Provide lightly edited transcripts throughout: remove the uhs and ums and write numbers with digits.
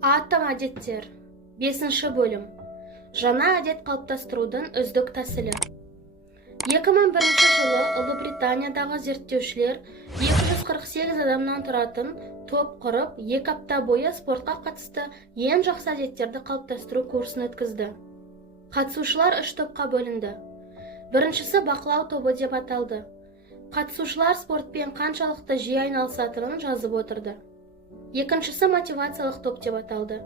Атом әдеттер. 5 бөлім. Жаңа әдет қалыптастырудың үздік тәсілі. 2001 жылы Ұлыбританиядағы зерттеушілер 248 адамнан тұратын топ құрып, 2 апта бойы спортқа қатысты ең жақсы әдеттерді қалыптастыру курсын өткізді. Қатысушылар 3 топқа бөлінді. Біріншісі бақылау тобы деп аталды. Қатысушылар спортпен қаншалықты жиі айналысатынын жазып отырды. Екіншісі мотивациялық топ деп аталды.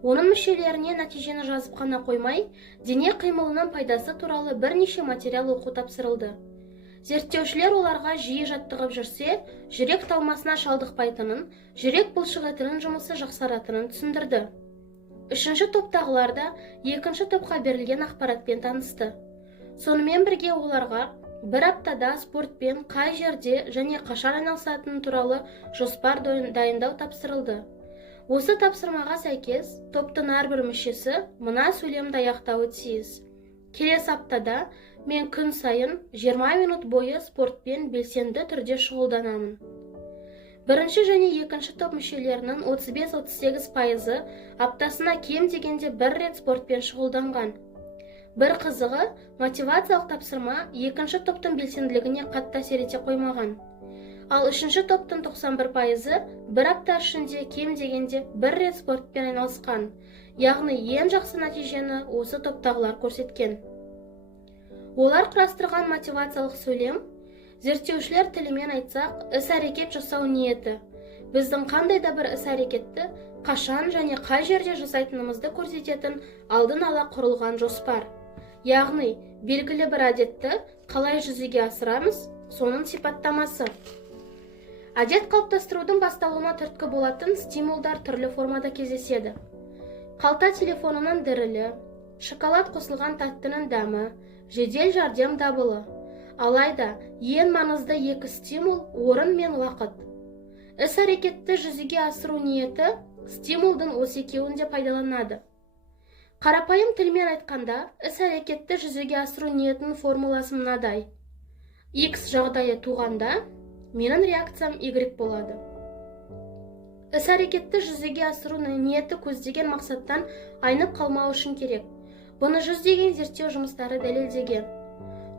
Оның мүшелеріне нәтижені жазып қана қоймай, дене қимылының пайдасы туралы бірнеше материал оқу тапсырылды. Зерттеушілер оларға жиі жаттығып жүрсе, жүрек талмасына шалдықпайтынын, жүрек бұлшық-етінің жұмысы жақсаратынын түсіндірді. Үшінші топтағылар да екінші топқа берілген ақпаратпен танысты. Сонымен бірге оларға бір аптада спортпен қай жерде және қашан айналысатыны туралы жоспар дайындау тапсырылды. Осы тапсырмаға сәйкес, топтың әрбір мүшесі мына сөйлемді аяқтауы тиіс. Келесі аптада мен күн сайын 20 минут бойы спортпен белсенді түрде шұғылданамын. Бірінші және екінші топ мүшелерінің 35-38% аптасына кем дегенде бір рет спортпен шұғылданған. Бір қызығы, мотивациялық тапсырма екінші топтың белсенділігіне қатты әсер ете қоймаған. Ал үшінші топтың 91% бір апта ішінде кем дегенде бір рет спортпен айналысқан. Яғни ең жақсы нәтижені осы топтағылар көрсеткен. Олар құрастырған мотивациялық сөйлем, зерттеушілер тілімен айтсақ, іс-әрекет жасау ниеті. Біздің қандай да бір іс-әрекетті қашан және қай жерде жасайтынымызды көрсететін алдын ала құрылған жоспар. Яғни, белгілі бір әдетті қалай жүзеге асырамыз, соның сипаттамасы. Әдет қалыптастырудың басталуына түрткі болатын стимулдар түрлі формада кездеседі. Қалта телефонының дірілі, шоколад қосылған тәттінің дәмі, жедел жәрдем дабылы. Алайда, ең маңызды екі стимул орын мен уақыт. Іс-әрекетті жүзеге асыру ниеті стимулдың осы екеуінде пайдаланады. Қарапайым тілмен айтқанда, іс-әрекетті жүзеге асыру ниетінің формуласы мынадай. X жағдайы туғанда, менің реакциям Y болады. Іс-әрекетті жүзеге асыру ниеті көздеген мақсаттан айнып қалмау үшін керек. Бұны жүздеген зерттеу жұмыстары дәлелдеген.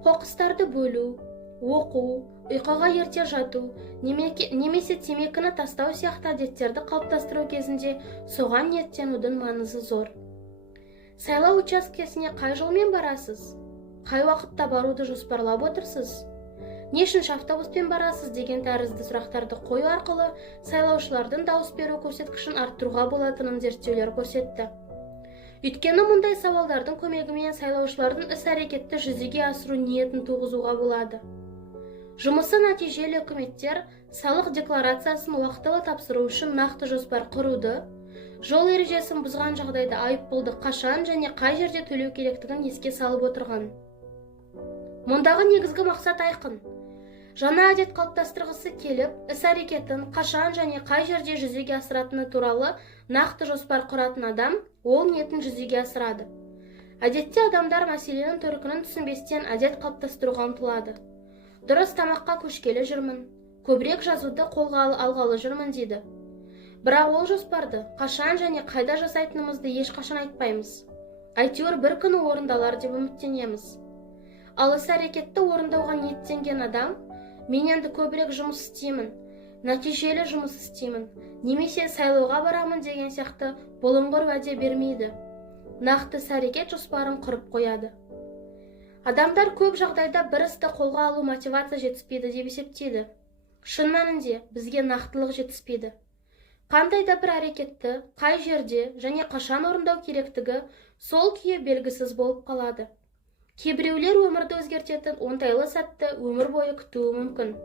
Қоқыстарды бөлу, оқу, ұйқыға ерте жату, немесе темекіні тастау сияқты әдеттерді қалыптастыру кезінде соған ниеттенудің маңызы зор. Сайлау учаскесіне қай жолмен барасыз? Қай уақытта баруды жоспарлап отырсыз? Не үшінші автобуспен барасыз деген тәрізді сұрақтарды қою арқылы сайлаушылардың дауыс беру көрсеткішін арттыруға болатынын зерттеулер көрсетті. Өйткені мұндай сауалдардың көмегімен сайлаушылардың іс-әрекетті жүзеге асыру ниетін туғызуға болады. Жұмысы нәтижелі үкіметтер салық декларациясын уақытылы тапсыру үшін нақты жоспар құруды, жол ережесін бұзған жағдайда айыппұлды қашан және қай жерде төлеу керектігін еске салып отырған. Мұндағы негізгі мақсат айқын. Жаңа әдет қалыптастырғысы келіп, іс-әрекетін қашан және қай жерде жүзеге асыратыны туралы нақты жоспар құратын адам ол ниетін жүзеге асырады. Әдетте адамдар мәселенің төркінін түсінбестен әдет қалыптастыруға ұмтылады. Дұрыс тамаққа көшкелі жүрмін, көбірек жазуды қолға алғалы жүрмін дейді. Бірақ ол жоспарды қашан және қайда жасайтынымызды ешқашан айтпаймыз. Әйтеуір бір күні орындалар деп үміттенеміз. Ал іс-әрекетті орындауға ниеттенген адам, мен енді көбірек жұмыс істеймін, нәтижелі жұмыс істеймін, немесе сайлауға барамын деген сияқты бұлыңғыр уәде бермейді. Нақты іс-әрекет жоспарын құрып қояды. Адамдар көп жағдайда бір істі қолға алу мотивация жетіспейді деп есептейді. Шын мәнінде бізге нақтылық жетіспейді. Қандай да бір әрекетті қай жерде және қашан орындау керектігі сол күйі белгісіз болып қалады. Кейбіреулер өмірді өзгертетін оңтайлы сәтті өмір бойы күтуі мүмкін.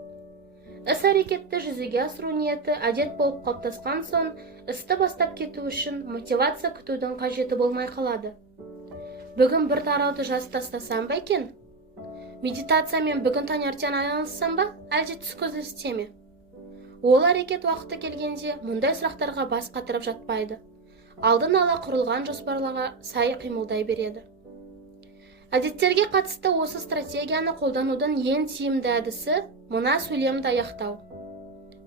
Іс-әрекетті жүзеге асыру ниеті әдет болып қалыптасқан соң, істі бастап кету үшін мотивация күтудің қажеті болмай қалады. Бүгін бір тарауды жазып тастасам ба екен? Медитациямен бүгін таңертең айналыссам ба, әлде түс көзі істеме? Ол әрекет уақыты келгенде мұндай сұрақтарға бас қатырып жатпайды. Алдын ала құрылған жоспарларға сай қимылдай береді. Әдеттерге қатысты осы стратегияны қолданудың ең тиімді әдісі мына сөйлемді аяқтау.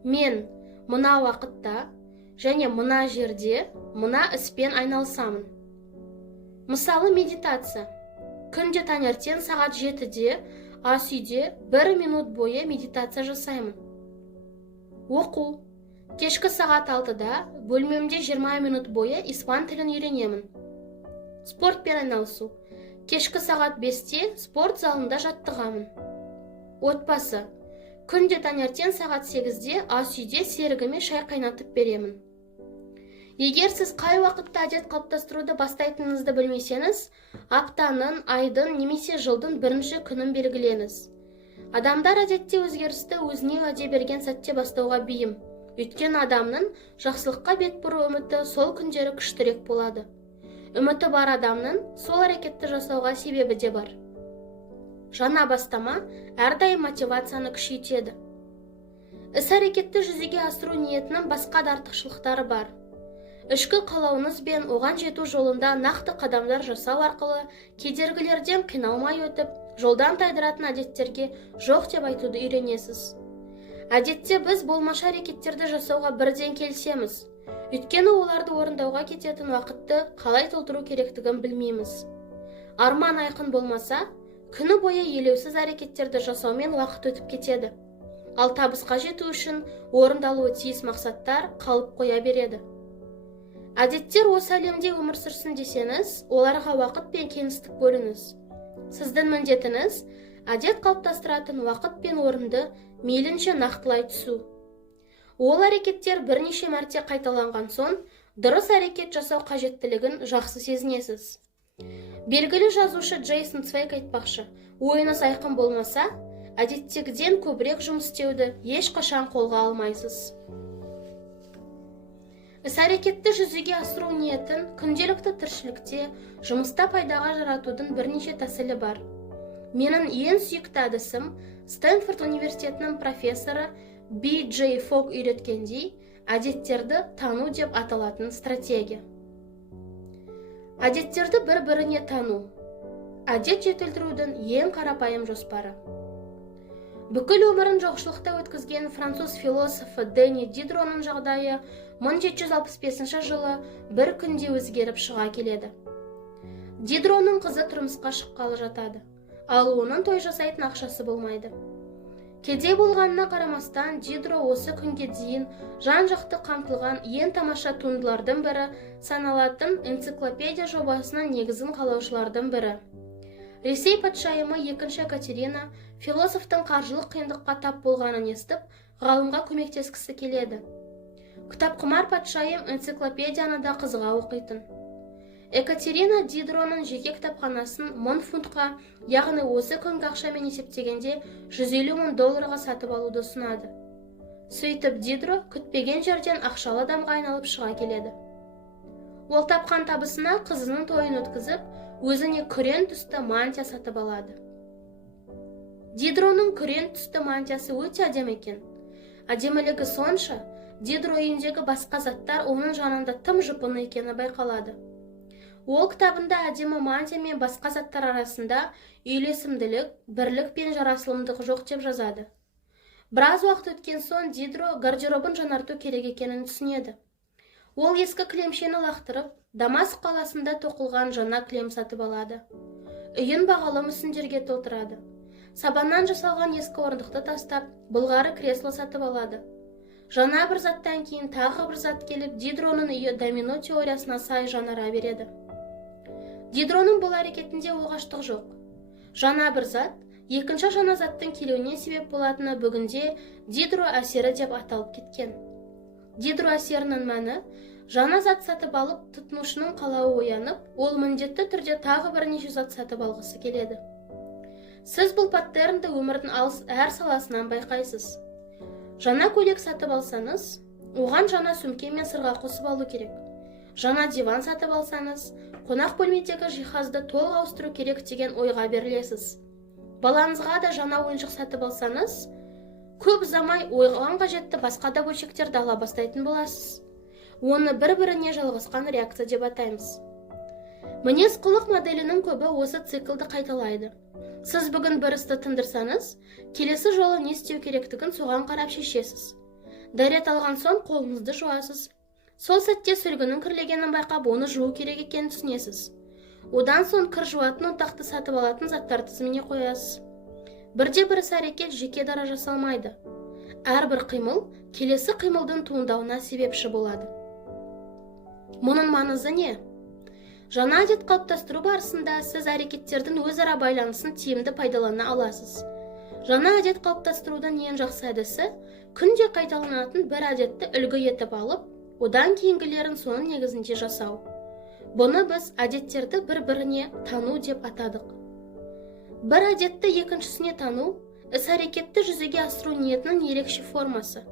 Мен мына уақытта және мына жерде мына іспен айналысамын. Мысалы, медитация. Күнде таңертең сағат 7-де ас үйде 1 минут бойы медитация жасаймын. Оқу. Кешкі сағат 6-да бөлмемде 20 минут бойы испан тілін үйренемін. Спортпен айналысу. Кешкі сағат 5-те спорт залында жаттығамын. Отбасы. Күнде таңертең сағат 8-де ас үйде серігіме шай қайнатып беремін. Егер сіз қай уақытта әдет қалыптастыруды бастайтыныңызды білмесеңіз, аптаның, айдың немесе жылдың бірінші күнін белгіленіз. Адамдар әдетте өзгерісті өзіне уәде берген сәтте бастауға бейім. Өйткені адамның жақсылыққа бет бұру үміті сол күндері күштірек болады. Үміті бар адамның сол әрекетті жасауға себебі де бар. Жаңа бастама әрдайым мотивацияны күшейтеді. Іс-әрекетті жүзеге асыру ниетінің басқа да артықшылықтары бар. Ішкі қалауыңыз бен оған жету жолында нақты қадамдар жасау арқылы кедергілерден қиналмай өтіп, жолдан тайдыратын әдеттерге жоқ деп айтуды үйренесіз. Әдетте біз болмашы әрекеттерді жасауға бірден келсеміз, өйткені оларды орындауға кететін уақытты қалай толтыру керектігін білмейміз. Арман айқын болмаса, күні бойы елеусіз әрекеттерді жасаумен уақыт өтіп кетеді. Ал табысқа жету үшін орындалуы тиіс мақсаттар қалып қоя береді. Әдеттер осы әлемде өмір сүрсін десеңіз, оларға уақыт пен кеңістік бөліңіз. Сіздің міндетіңіз әдет қалыптастыратын уақыт пен орынды мейлінше нақтылай түсу. Ол әрекеттер бірнеше мәрте қайталанған соң, дұрыс әрекет жасау қажеттілігін жақсы сезінесіз. Белгілі жазушы Джейсон Цвейк айтпақшы, ойыңыз айқын болмаса, әдеттегіден көбірек жұмыс істеуді ешқашан қолға алмайсыз. Іс-әрекетті жүзеге асыру ниетін күнделікті тіршілікте, жұмыста пайдаға жаратудың бірнеше тәсілі бар. Менің ең сүйікті әдісім Стэнфорд университетінің профессоры B.J. Fogg үйреткендей, әдеттерді тану деп аталатын стратегия. Әдеттерді бір-біріне тану. Әдет жетілдірудің ең қарапайым жоспары. Бүкіл өмірін жоқшылықта өткізген француз философы Дени Дидроның жағдайы 1765 жылы бір күнде өзгеріп шыға келеді. Дидроның қызы тұрмысқа шыққалы жатады, ал оның той жасайтын ақшасы болмайды. Кедей болғанына қарамастан, Дидро осы күнге дейін жан-жақты қамтылған ең тамаша туындылардың бірі саналатын энциклопедия жобасының негізін қалаушылардың бірі. Ресей патшайымы 2-ші Екатерина философтың қаржылық қиындыққа тап болғанын естіп, ғалымға көмектескісі келеді. Кітапқұмар патшайым энциклопедияны да қызыға оқитын. Екатерина Дидроның жеке кітапханасын 1000 фунтқа, яғни осы күнгі ақшамен есептегенде $150,000 сатып алуды ұсынады. Сөйтіп Дидро күтпеген жерден ақшалы адамға айналып шыға келеді. Ол тапқан табысына қызының тойын өткізіп, өзіне күрең түсті мантия сатып алады. Дидроның күрең түсті мантиясы өте әдемі екен. Әдемілігі сонша, Дидро үйіндегі басқа заттар оның жанында тым жұпыны екені байқалады. Ол кітабында әдемі мантия мен басқа заттар арасында үйлесімділік, бірлік пен жарасымдылық жоқ деп жазады. Біраз уақыт өткен соң Дидро гардеробын жаңарту керек екенін түсінеді. Ол ескі кілемшені лақтырып, Дамаск қаласында тоқылған жаңа кілем сатып алады. Үйін бағалы мүсіндерге толтырады. Сабаннан жасалған ескі орындықты тастап, былғары кресло сатып алады. Жаңа бір заттан кейін тағы бір зат келіп, Дидроның үйі домино теориясына сай жаңара береді. Дидроның бұл әрекетінде оғаштық жоқ. Жаңа бір зат, екінші жаңа заттың келуіне себеп болатыны бүгінде Дидро әсері деп аталып кеткен. Дидро әсерінің мәні, жаңа зат сатып алып, тұтынушының қалауы оянып, ол міндетті түрде тағы бірнеше зат сатып алғысы келеді. Сіз бұл паттернді өмірдің әр саласынан байқайсыз. Жаңа көйлек сатып алсаңыз, оған жаңа сөмке мен сырға қосып алу керек. Жаңа диван сатып алсаңыз, қонақ бөлмедегі жиһазды толық ауыстыру керек деген ойға берілесіз. Балаңызға да жаңа ойыншық сатып алсаңыз, көп ұзамай оған қажетті басқа да бөлшектерді ала бастайтын боласыз. Оны бір-біріне жалғасқан реакция деп атаймыз. Мінез-құлық моделінің көбі осы циклды қайталайды. Сіз бүгін бір істі тындырсаңыз, келесі жолы не істеу керектігін соған қарап шешесіз. Дәрет алған соң қолыңызды жуасыз. Сол сәтте сүлгінің кірлегенін байқап, оны жуу керек екенін түсінесіз. Одан соң кір жуатын ұнтақты сатып алатын заттар тізіміне қоясыз. Бірде-бір іс-әрекет жеке дара жасалмайды. Әрбір қимыл келесі қимылдың туындауына себепші болады. Мұның маңызы не? Жаңа әдет қалыптастыру барысында сіз әрекеттердің өзара байланысын тиімді пайдалана аласыз. Жаңа әдет қалыптастырудың ең жақсы әдісі күнде қайталанатын бір әдетті үлгі етіп алып, одан кейінгілерін соның негізінде жасау. Бұны біз әдеттерді бір-біріне тану деп атадық. Бір әдетті екіншісіне тану іс-әрекетті жүзеге асыру ниетінің ерекше формасы.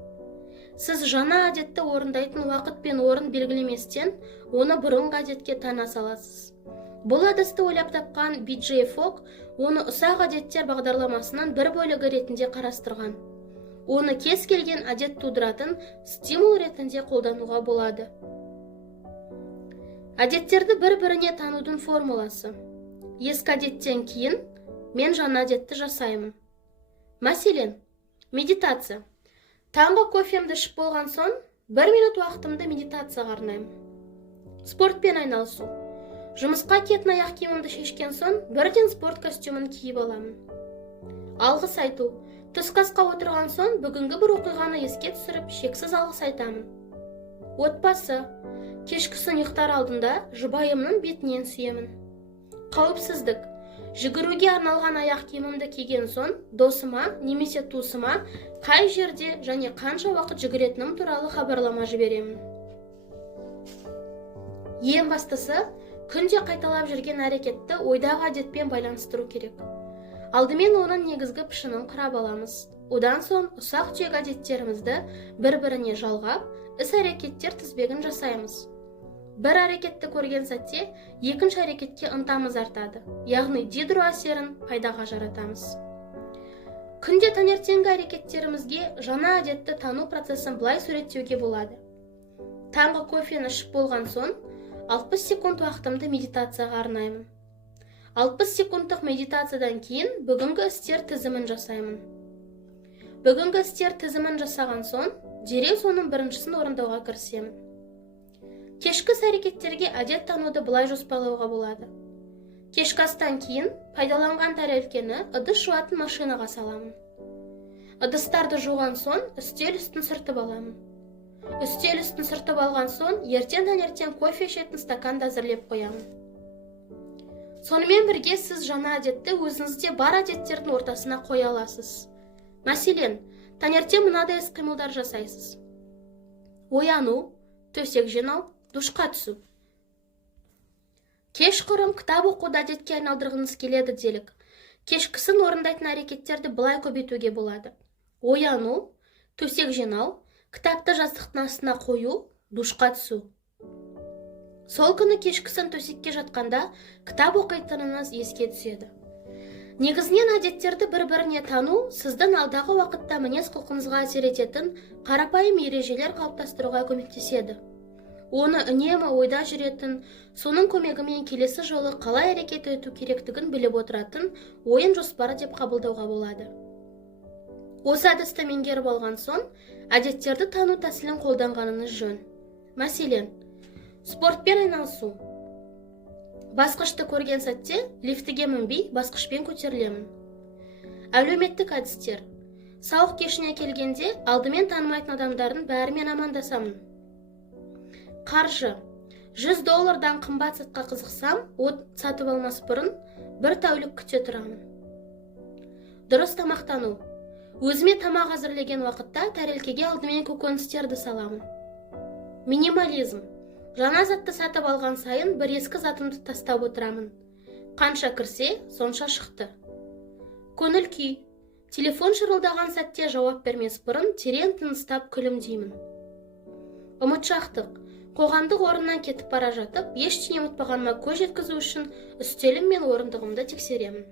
Сіз жаңа әдетті орындайтын уақыт пен орын белгілеместен, оны бұрынғы әдетке тана саласыз. Бұл әдісті ойлап тапқан B.J. Fogg оны ұсақ әдеттер бағдарламасының бір бөлігі ретінде қарастырған. Оны кез келген әдет тудыратын стимул ретінде қолдануға болады. Әдеттерді бір-біріне танудың формуласы. Ескі әдеттен кейін мен жаңа әдетті жасаймын. Мәселен, медитация. Таңғы кофемді ішіп болған соң, 1 минут уақытымды медитацияға арнаймын. Спортпен айналысу. Жұмысқа кететін аяқ киімімді шешкен соң, бірден спорт костюмін киіп аламын. Алғыс айту. Түскі асқа отырған соң, бүгінгі бір оқиғаны еске түсіріп, шексіз алғыс айтамын. Отбасы. Кешкісін ұйықтар алдында жұбайымның бетінен сүйемін. Қауіпсіздік. Жүгіруге арналған аяқ киімімді киген соң, досыма немесе туысыма қай жерде және қанша уақыт жүгіретінім туралы хабарлама жіберемін. Ең бастысы, күнде қайталап жүрген әрекетті ойдағы әдетпен байланыстыру керек. Алдымен оның негізгі пішінін құрап аламыз. Одан соң ұсақ-түйек әдеттерімізді бір-біріне жалғап, іс-әрекеттер тізбегін жасаймыз. Бір әрекетті көрген сәтте, екінші әрекетке ынтамыз артады, яғни дидро әсерін пайдаға жаратамыз. Күнде таңертеңгі әрекеттерімізге жаңа әдетті тану процесін былай суреттеуге болады. Таңғы кофені ішіп болған соң, 60 секунд уақытымды медитацияға арнаймын. 60 секундтық медитациядан кейін бүгінгі істер тізімін жасаймын. Бүгінгі істер тізімін жасаған соң, дереу соның біріншісін орындауға кірісемін. Кешкі әрекеттерге әдет тануды былай жоспарлауға болады. Кешкі астан кейін пайдаланған тәрелкені ыдыс жуатын машинаға саламын. Ыдыстарды жуған соң үстел үстін сүртіп аламын. Үстел үстін сүртіп алған соң ертең кофе ішетін стаканды әзірлеп қоямын. Сонымен бірге сіз жаңа әдетті өзіңізде бар әдеттердің ортасына қоя аласыз. Мәселен, таңертең мынадай іс-қимылдар жасайсыз. Ояну, төсек жинау, душқа түсу. Кешқұрым кітап оқуды әдетке айналдырғыңыз келеді делік. Кешкісін орындайтын әрекеттерді былай көбейтуге болады. Ояну, төсек жинау, кітапты жастықтың астына қою, душқа түсу. Сол күні кешкісін төсекке жатқанда кітап оқитыныңыз еске түседі. Негізінен әдеттерді бір-біріне тану сіздің алдағы уақытта мінез құлқыңызға әсер ететін қарапайым ережелер қалыптастыруға көмектеседі. Оны үнемі ойда жүретін, соның көмегімен келесі жолы қалай әрекет ету керектігін біліп отыратын ойын жоспары деп қабылдауға болады. Осы әдісті меңгеріп алған соң, әдеттерді тану тәсілін қолданғаныңыз жөн. Мәселен, спортпен айналысу. Басқышты көрген сәтте лифтіге мінбей басқышпен көтерілемін. Әлеуметтік әдістер. Сауық кешіне келгенде алдымен танымайтын адамдардың бәрімен амандасамын. Қаржы. $100 қымбат затқа қызықсам, сатып алмас бұрын бір тәулік күте тұрамын. Дұрыс тамақтану. Өзіме тамақ әзірлеген уақытта тәрелкеге алдымен көкөністерді саламын. Минимализм. Жаңа затты сатып алған сайын бір ескі затымды тастап отырамын. Қанша кірсе, сонша шықты. Көңіл күй. Телефон шырылдаған сәтте жауап бермес бұрын терең тыныстап күлімдеймін. Ұмытшақтық. Қоғамдық орыннан кетіп бара жатып, ештеңе ұмытпағаныма көз жеткізу үшін үстелім мен орындығымды тексеремін.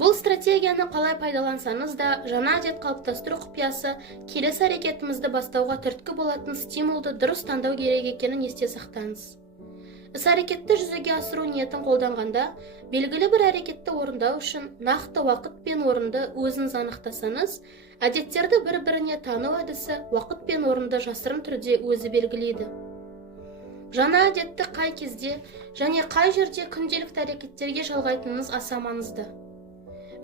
Бұл стратегияны қалай пайдалансаңыз да, жаңа әдет қалыптастыру құпиясы келесі әрекетімізді бастауға түрткі болатын стимулды дұрыс таңдау керек екенін есте сақтаңыз. Іс-әрекетті жүзеге асыру ниетін қолданғанда, белгілі бір әрекетті орындау үшін нақты уақыт пен орынды өзіңіз анықтасаңыз, Әдеттерді бір-біріне тану әдісі уақыт пен орынды жасырын түрде өзі белгілейді. Жаңа әдетті қай кезде және қай жерде күнделікті әрекеттерге жалғайтыныңыз аса маңызды.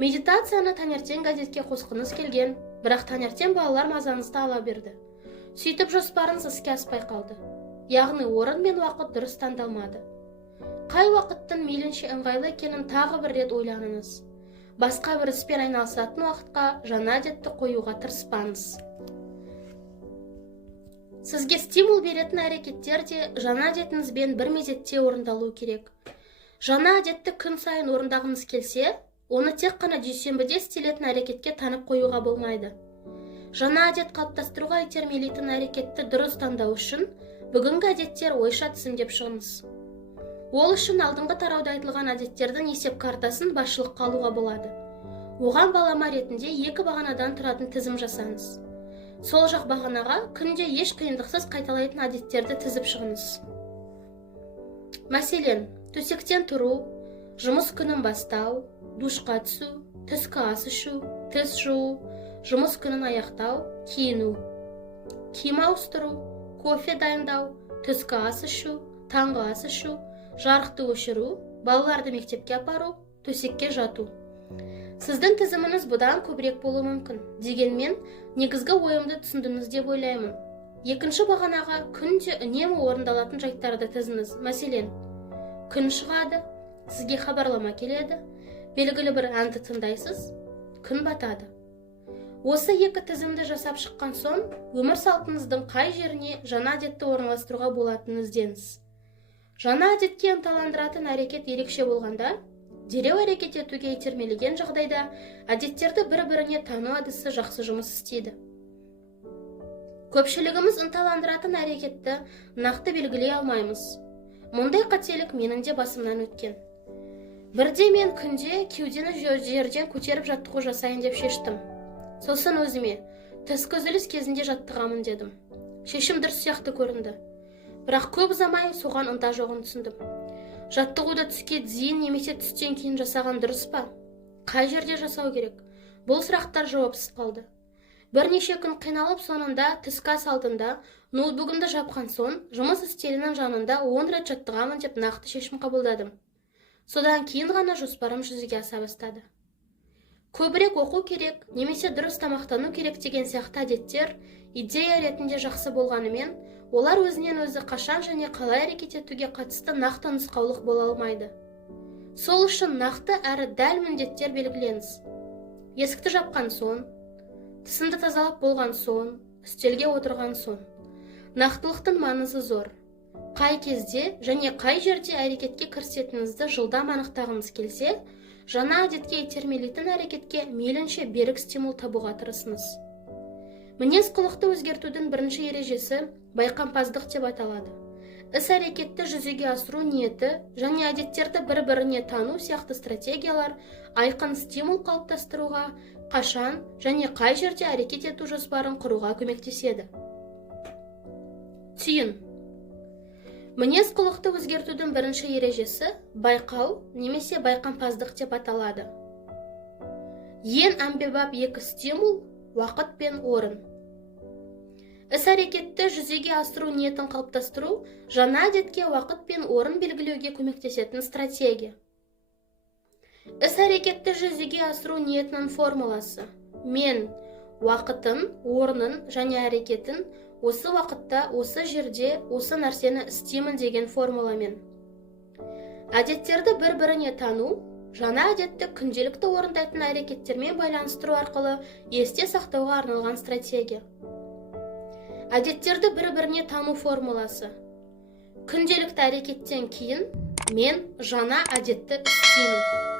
Медитацияны таңертең әдетке қосқыңыз келген, бірақ таңертең балалар мазаңызды ала берді. Сөйтіп жоспарыңыз іске аспай қалды. Яғни орын мен уақыт дұрыс таңдалмады. Қай уақыттың мейлінше ыңғайлы екенін тағы бір рет ойланыңыз. Басқа бір іспен айналысатын уақытқа жаңа әдетті қоюға тырыспаңыз. Сізге стимул беретін әрекеттер де жаңа әдетіңізбен бір мезетте орындалу керек. Жаңа әдетті күн сайын орындағыңыз келсе, оны тек қана дүйсенбіде істелетін әрекетке танып қоюға болмайды. Жаңа әдет қалыптастыруға итермелейтін әрекетті дұрыс таңдау үшін бүгінгі әдеттер ойша тізімдеп шығыңыз. Ол үшін алдыңғы тарауда айтылған әдеттердің есеп картасын басшылыққа алуға болады. Оған балама ретінде 2 бағанадан тұратын тізім жасаңыз. Сол жақ бағанаға күнде еш қиындықсыз қайталайтын әдеттерді тізіп шығыңыз. Мәселен, төсектен тұру, жұмыс күнін бастау, душқа түсу, түскі ас ішу, тіс жуу, жұмыс күнін аяқтау, киіну, киім ауыстыру, кофе дайындау, түскі ас ішу, таңғы ас ішу, жарықты өшіру, балаларды мектепке апару, төсекке жату. Сіздің тізіміңіз бұдан көбірек болуы мүмкін. Дегенмен, негізгі ойымды түсіндіңіз деп ойлаймын. Екінші бағанаға күнде үнемі орындалатын жайттарды тізіңіз. Мәселен, күн шығады, сізге хабарлама келеді, белгілі бір әнді тыңдайсыз, күн батады. Осы 2 тізімді жасап шыққан соң, өмір салтыңыздың қай жеріне жаңа әдетті орналастыруға болатынын іздеңіз. Жаңа әдетке ынталандыратын әрекет ерекше болғанда, дереу әрекет етуге итермелеген жағдайда әдеттерді бір-біріне тану әдісі жақсы жұмыс істейді. Көпшілігіміз ынталандыратын әрекетті нақты белгілей алмаймыз. Мұндай қателік менің де басымнан өткен. Бірде мен күнде кеудені жерден көтеріп жаттығу жасайын деп шештім. Сосын өзіме, түскі үзіліс кезінде жаттығамын дедім. Шешім дұрыс сияқты көрінді. Бірақ көп ұзамай соған ынта жоғын түсіндім. Жаттығуды түске дейін немесе түстен кейін жасаған дұрыс па? Қай жерде жасау керек? Бұл сұрақтар жауапсыз қалды. Бірнеше күн қиналып соңында түскі ас алдында ноутбугымды жапқан соң, жұмыс үстелінің жанында 10 рет жаттығамын деп нақты шешім қабылдадым. Содан кейін ғана жоспарым жүзеге аса бастады. Көбірек оқу керек, немесе дұрыс тамақтану керек деген сияқты әдеттер идея ретінде жақсы болғанымен, олар өзінен өзі қашан және қалай әрекет етуге қатысты нақты нұсқаулық бола алмайды. Сол үшін нақты әрі дәл міндеттер белгілеңіз. Есікті жапқан соң, тісімді тазалап болған соң, үстелге отырған соң. Нақтылықтың маңызы зор. Қай кезде және қай жерде әрекетке кірісетініңізді жылдам анықтағыңыз келсе, жаңа әдетке итермелейтін әрекетке мейлінше берік стимул табуға тырысыңыз. Мінез құлықты өзгертудің бірінші ережесі байқампаздық деп аталады. Іс-әрекетті жүзеге асыру ниеті және әдеттерді бір-біріне тану сияқты стратегиялар айқын стимул қалыптастыруға, қашан және қай жерде әрекет ету жоспарын құруға көмектеседі. Түйін. Мінез құлықты өзгертудің бірінші ережесі байқау немесе байқампаздық деп аталады. Ең әмбебап 2 стимул – уақыт пен орын. Іс-әрекетті жүзеге асыру ниетін қалыптастыру жаңа әдетке уақыт пен орын белгілеуге көмектесетін стратегия. Іс-әрекетті жүзеге асыру ниетінің формуласы. Мен уақытын, орнын және әрекетін осы уақытта, осы жерде, осы нәрсені істеймін деген формуламен. Әдеттерді бір-біріне тану, жаңа әдетті күнделікті орындайтын әрекеттермен байланыстыру арқылы есте сақтауға арналған стратегия. Әдеттерді бір-біріне тану формуласы. Күнделікті әрекеттен кейін мен жаңа әдетті істеймін.